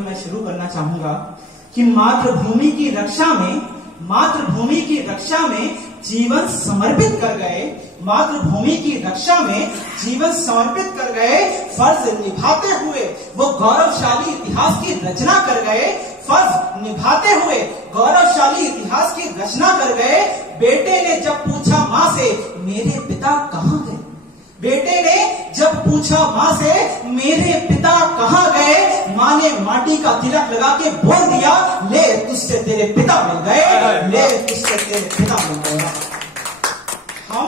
मैं शुरू करना चाहूंगा कि मातृभूमि की रक्षा में जीवन समर्पित कर गए, मातृभूमि की रक्षा में जीवन समर्पित कर गए, फर्ज निभाते हुए वो गौरवशाली इतिहास की रचना कर गए, फर्ज निभाते हुए गौरवशाली इतिहास की रचना कर गए। बेटे ने जब पूछा माँ से मेरे पिता कहाँ गए, बेटे ने जब पूछा माँ से मेरे पिता कहाँ गए, माँ ने माटी का तिलक लगा के बोल दिया, ले तुझसे तेरे पिता मिल गए, ले तुझसे तेरे पिता मिल गए। हम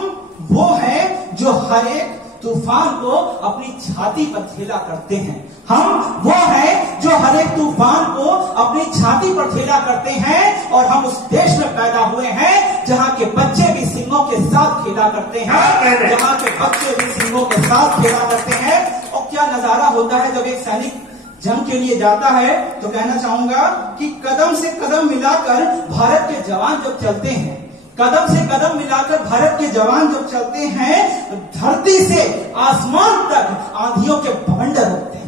वो हैं जो हर एक तूफान को अपनी छाती पर झेला करते हैं, हम वो हैं जो हर एक तूफान को अपनी छाती पर झेला करते हैं। और हम उस देश में पैदा हुए हैं जहाँ के बच्चे भी सिंहों के साथ खेला करते हैं, जहाँ के बच्चे भी सिंहों के साथ खेला करते हैं। और क्या नजारा होता है जब एक सैनिक जंग के लिए जाता है, तो कहना चाहूंगा कि कदम से कदम मिलाकर भारत के जवान जब चलते हैं, कदम से कदम मिलाकर भारत के जवान जब चलते हैं, धरती से आसमान तक आंधियों के बवंडर उठते हैं,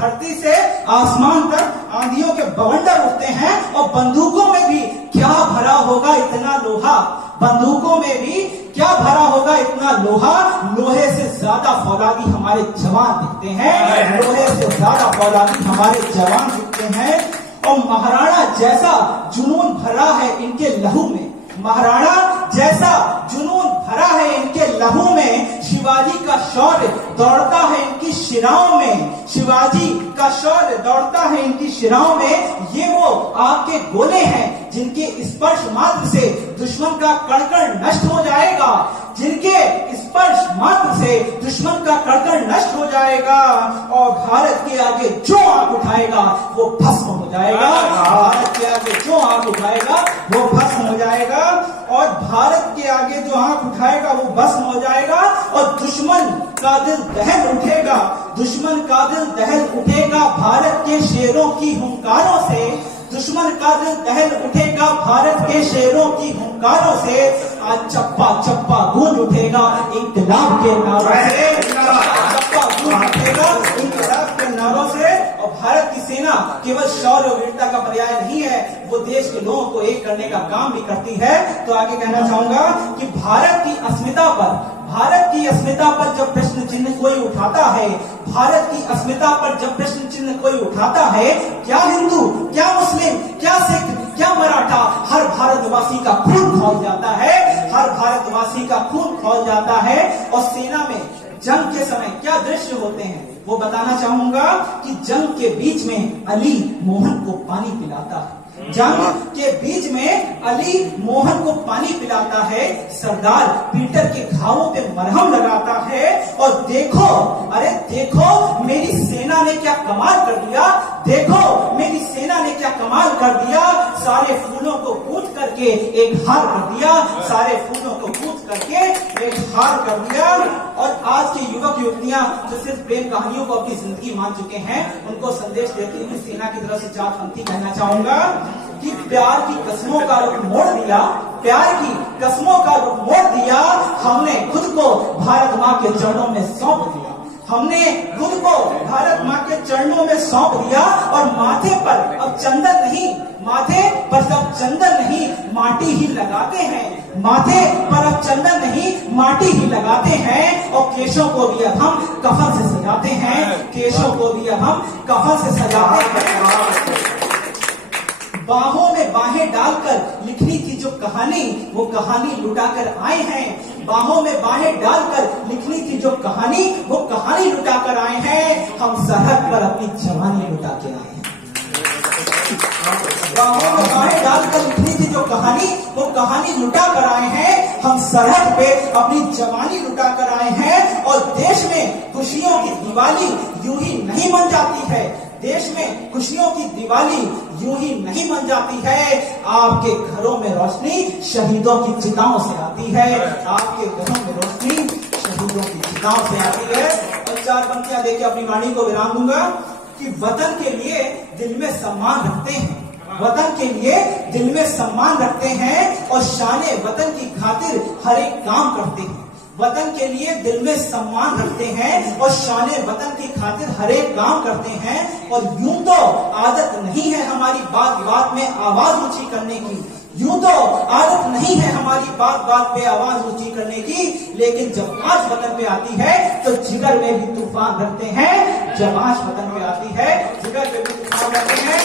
धरती से आसमान तक आंधियों के बवंडर उठते हैं। और बंदूकों में भी क्या भरा होगा इतना लोहा, बंदूकों में भी क्या भरा होगा इतना लोहा। लोहे से ज्यादा फौलादी हमारे जवान दिखते हैं, लोहे से ज्यादा फौलादी हमारे जवान दिखते हैं। और महाराणा जैसा जुनून भरा है इनके लहू में, महाराणा जैसा जुनून भरा है इनके लहू में। शिवाजी का शौर्य दौड़ता है इनकी शिराओं में, शिवाजी का शौर्य दौड़ता है इनकी शिराओं में। ये वो आपके गोले हैं जिनके स्पर्श मात्र से दुश्मन का कण-कण नष्ट हो जाएगा, जिनके स्पर्श मात्र से दुश्मन का कण-कण नष्ट हो जाएगा। और भारत के आगे जो आंख उठाएगा वो भस्म हो जाएगा, भारत के आगे जो आंख उठाएगा वो भस्म हो जाएगा। और भारत के आगे जो आंख उठाएगा वो भस्म हो जाएगा। और दुश्मन का दिल दहल उठेगा, दुश्मन का दिल दहल उठेगा भारत के शेरों की हुंकारों से, दुश्मन का दिल दहल उठेगा भारत के शेरों की हुंकारों से। आज चप्पा चप्पा गूंज उठेगा इंकलाब के नारों से, चप्पा गूंज उठेगा इंकलाब के नारों से। और भारत की सेना केवल शौर्य और वीरता का पर्याय नहीं है, वो देश के लोगों को एक करने का काम भी करती है। तो आगे कहना चाहूंगा कि भारत की अस्मिता पर जब प्रश्न चिन्ह कोई उठाता है, भारत की अस्मिता पर जब प्रश्न चिन्ह कोई उठाता है, क्या हिंदू, क्या मुस्लिम, क्या सिख, क्या मराठा, हर भारतवासी का खून खौल जाता है, हर भारतवासी का खून खौल जाता है। और सेना में जंग के समय क्या दृश्य होते हैं वो बताना चाहूंगा कि जंग के बीच में अली मोहन को पानी पिलाता है, जंग के बीच में अली मोहन को पानी पिलाता है, सरदार पीटर के घावों पे मरहम लगाता है। और देखो, अरे देखो मेरी सेना ने क्या कमाल कर दिया, देखो मेरी सेना ने क्या कमाल कर दिया। सारे फूलों को कूट करके एक हार कर दिया, सारे फूलों को कूट करके एक हार कर दिया। और आज के युवक युवतियां जो सिर्फ प्रेम कहानियों को अपनी जिंदगी मान चुके हैं, उनको संदेश देती हुई सेना की तरफ से चार पंक्ति कहना चाहूंगा कि प्यार की कसमों का रुख मोड़ दिया, प्यार की कसमों का रुख मोड़ दिया। हमने खुद को भारत माँ के चरणों में सौंप दिया, हमने खुद को भारत माँ के चरणों में सौंप दिया। और माथे पर अब चंदन नहीं, माथे पर अब चंदन नहीं माटी ही लगाते हैं, माथे पर अब चंदन नहीं माटी ही लगाते हैं। और केशों को भी अब हम कफन से सजाते हैं, केशों को भी अब हम कफन से सजाते हैं। बाहों में बाहें डालकर लिखनी थी जो कहानी, वो कहानी लुटाकर आए हैं। बाहों में बाहें डालकर लिखनी थी जो कहानी, वो कहानी लुटाकर आए हैं। हम सरहद पर अपनी जवानी लुटा के आए हैं, बाहों में बाहें डालकर लिखनी थी जो कहानी, वो कहानी लुटा कर आए हैं। हम सरहद पे अपनी जवानी लुटा कर आए हैं। और देश में खुशियों की दिवाली यूं ही नहीं मन जाती है, देश में खुशियों की दिवाली यूं ही नहीं मन जाती है। आपके घरों में रोशनी शहीदों की चिताओं से आती है, आपके घरों में रोशनी शहीदों की चिताओं से आती है। और चार पंक्तियां लेके अपनी वाणी को विराम दूंगा कि वतन के लिए दिल में सम्मान रखते हैं, वतन के लिए दिल में सम्मान रखते हैं। और शाने वतन की खातिर हर एक काम करते हैं, वतन के लिए दिल में सम्मान रखते हैं और शाने वतन की खातिर हर एक काम करते हैं। और यूं तो आदत नहीं है हमारी बात बात में आवाज ऊंची करने की, यूं तो आदत नहीं है हमारी बात बात पे आवाज ऊंची करने की, लेकिन जब आंच वतन पे आती है तो जिगर में भी तूफान रखते हैं। जब आंच वतन पे आती है जिगर पे भी तूफान रखते हैं।